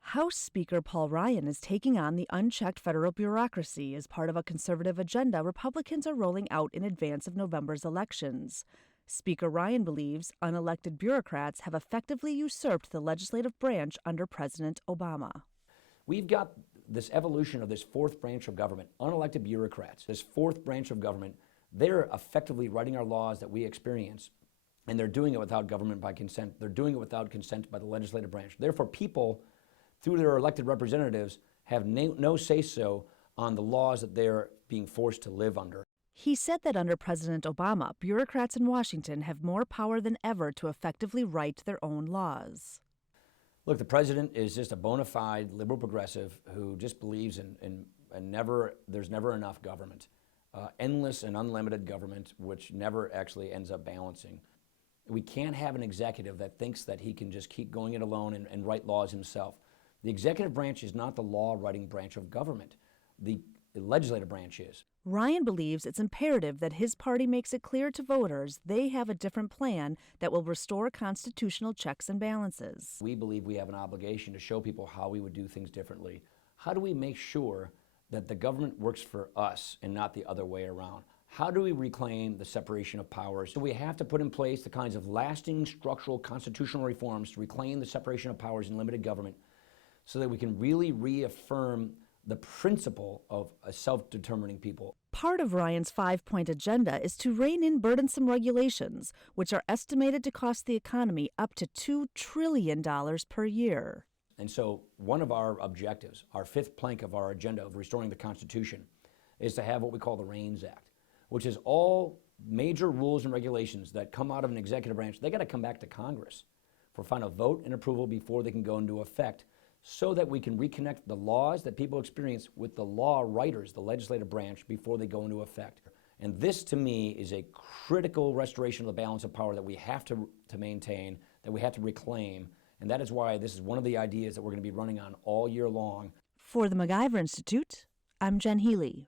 House Speaker Paul Ryan is taking on the unchecked federal bureaucracy as part of a conservative agenda Republicans are rolling out in advance of November's elections. Speaker Ryan believes unelected bureaucrats have effectively usurped the legislative branch under President Obama. We've got this evolution of this fourth branch of government, unelected bureaucrats, this fourth branch of government. They're effectively writing our laws that we experience, and they're doing it without government by consent. They're doing it without consent by the legislative branch. Therefore, people, through their elected representatives, have no say-so on the laws that they're being forced to live under. He said that under President Obama, bureaucrats in Washington have more power than ever to effectively write their own laws. Look, the president is just a bona fide liberal progressive who just believes in there's never enough government. Endless and unlimited government, which never actually ends up balancing. We can't have an executive that thinks that he can just keep going it alone and write laws himself. The executive branch is not the law-writing branch of government. The legislative branch is. Ryan believes it's imperative that his party makes it clear to voters they have a different plan that will restore constitutional checks and balances. We believe we have an obligation to show people how we would do things differently. How do we make sure that the government works for us and not the other way around? How do we reclaim the separation of powers? So we have to put in place the kinds of lasting structural constitutional reforms to reclaim the separation of powers in limited government so that we can really reaffirm the principle of a self-determining people. Part of Ryan's 5-point agenda is to rein in burdensome regulations, which are estimated to cost the economy up to $2 trillion per year. And so one of our objectives, our fifth plank of our agenda of restoring the Constitution, is to have what we call the REINS Act, which is all major rules and regulations that come out of an executive branch. They got to come back to Congress for final vote and approval before they can go into effect, so that we can reconnect the laws that people experience with the law writers, the legislative branch, before they go into effect. And this, to me, is a critical restoration of the balance of power that we have to maintain, that we have to reclaim. And that is why this is one of the ideas that we're going to be running on all year long. For the MacIver Institute, I'm Jen Healy.